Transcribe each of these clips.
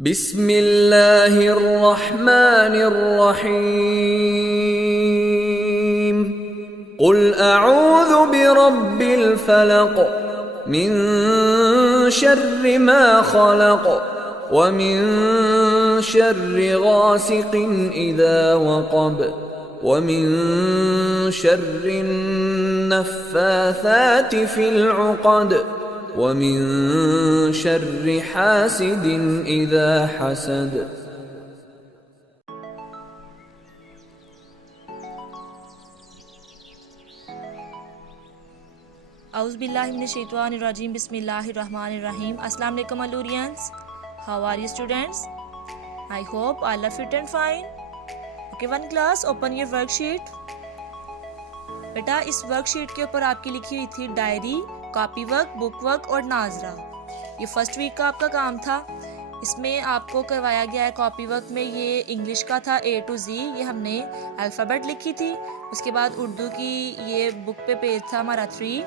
बिस्मिल्लाहिर्रहमानिर्रहीम। कुल अऊज़ु बिरब्बिल फलक मिन शर्रि मा खलक व मिन शर्रि गासिकिन इज़ा वक़ब व मिन शर्रि नफ़्फ़ाथाति फ़िल उक़द व मिन शर्रि हासिदिन इज़ा हसद। Auzubillahiminash-shaytanir-rajim. Bismillahir-rahmanir-rahim. Assalamu alaikum Alurians. How are you students? I hope all are fit and fine. Okay, one class, open your worksheet. बेटा इस वर्कशीट के ऊपर आपकी लिखी हुई थी diary, copy work, book work और नाजरा। ये फर्स्ट वीक का आपका काम था। इसमें आपको करवाया गया है कॉपी वर्क में, ये इंग्लिश का था A to Z, ये हमने अल्फ़ाबेट लिखी थी। उसके बाद उर्दू की ये बुक पे पेज था हमारा 3,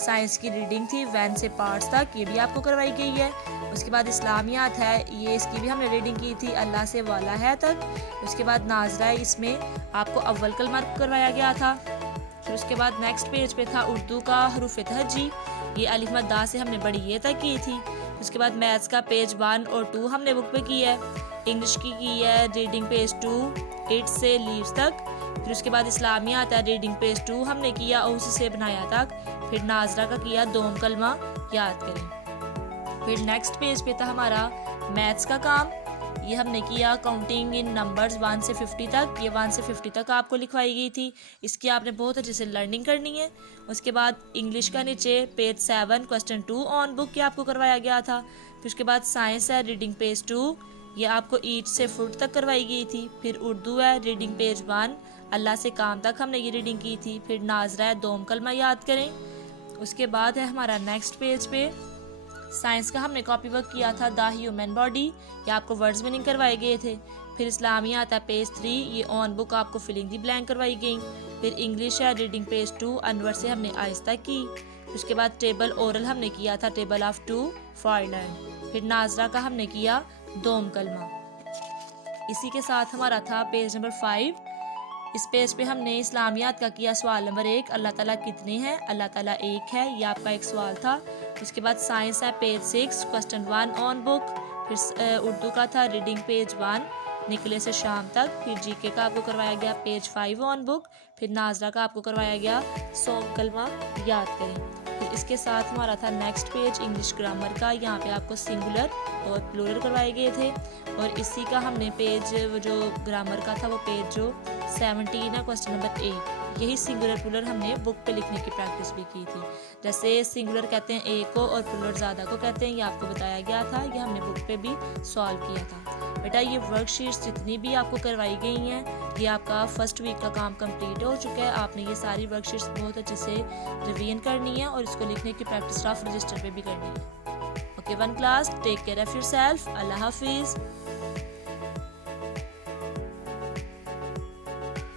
साइंस की रीडिंग थी 1 से पार्ट्स तक, ये भी आपको करवाई गई है। उसके बाद इस्लामियात है, ये इसकी भी हमने रीडिंग की थी अल्लाह से वाला है तक। उसके बाद नाजरा है, इसमें आपको अव्वल कलमा करवाया गया था। फिर उसके बाद नेक्स्ट पेज पे था उर्दू का हरूफ तहज्जी, ये अलिफ मद दा से हमने बड़ी ये तक की थी। उसके बाद मैथ्स का पेज 1 और 2 हमने बुक पे की है। इंग्लिश की है रीडिंग पेज 2 इट से लीव्स तक। फिर उसके बाद इस्लामियात है, रीडिंग पेज 2 हमने किया उस से बनाया तक। फिर नाजरा का किया दोम कलमा याद करें। फिर नेक्स्ट पेज पे था हमारा मैथ्स का काम, ये हमने किया काउंटिंग इन नंबर्स 1 से 50 तक, ये 1 से 50 तक आपको लिखवाई गई थी। इसकी आपने बहुत अच्छे से लर्निंग करनी है। उसके बाद इंग्लिश का नीचे पेज 7 क्वेश्चन 2 ऑन बुक ये आपको करवाया गया था। फिर उसके बाद साइंस है, रीडिंग पेज 2, ये आपको ईट से फुट तक करवाई गई थी। फिर उर्दू है, रीडिंग पेज 1 अल्लाह से काम तक हमने ये रीडिंग की थी। फिर नाजरा है, दोम कलमा याद करें। उसके बाद है हमारा नेक्स्ट पेज पे साइंस का हमने कॉपी वर्क किया था द ह्यूमन बॉडी, ये आपको वर्ड्स मीनिंग करवाए गए थे। फिर इस्लामिया आता है पेज 3, ये ऑन बुक आपको फिलिंग दी ब्लैंक करवाई गई। फिर इंग्लिश है, रीडिंग पेज 2 अनवर से हमने आहिस्ता की। उसके बाद टेबल ओरल हमने किया था टेबल ऑफ 2 फॉर लर्न। फिर नाजरा का हमने किया दोम कलमा। इसी के साथ हमारा था पेज नंबर 5, इस पेज पे हमने इस्लामियात का किया सवाल नंबर 1, अल्लाह ताला कितने हैं? अल्लाह ताला एक है, ये आपका एक सवाल था। उसके बाद साइंस है पेज 6 क्वेश्चन 1 ऑन बुक। फिर उर्दू का था रीडिंग पेज 1 निकले से शाम तक। फिर जीके का आपको करवाया गया पेज 5 ऑन बुक। फिर नाजरा का आपको करवाया गया 100 कलमा याद करें। फिर इसके साथ हमारा था नेक्स्ट पेज इंग्लिश ग्रामर का, यहाँ पे आपको सिंगुलर और प्लूरल करवाए गए थे। और इसी का हमने पेज जो ग्रामर का था वो पेज जो 17 है क्वेश्चन नंबर 8, यही सिंगुलर प्लूरल हमने बुक पे लिखने की प्रैक्टिस भी की थी। जैसे सिंगुलर कहते हैं एक को और प्लूरल ज़्यादा को कहते हैं, ये आपको बताया गया था, ये हमने बुक पे भी सॉल्व किया था। बेटा ये वर्कशीट्स जितनी भी आपको करवाई गई हैं, ये आपका फर्स्ट वीक का काम कंप्लीट हो चुका है। आपने ये सारी वर्कशीट्स बहुत अच्छे से रिवीजन करनी है और इसको लिखने की प्रैक्टिस रफ रजिस्टर पे भी करनी है। Okay one class, take care of yourself, अल्लाह हाफिज़।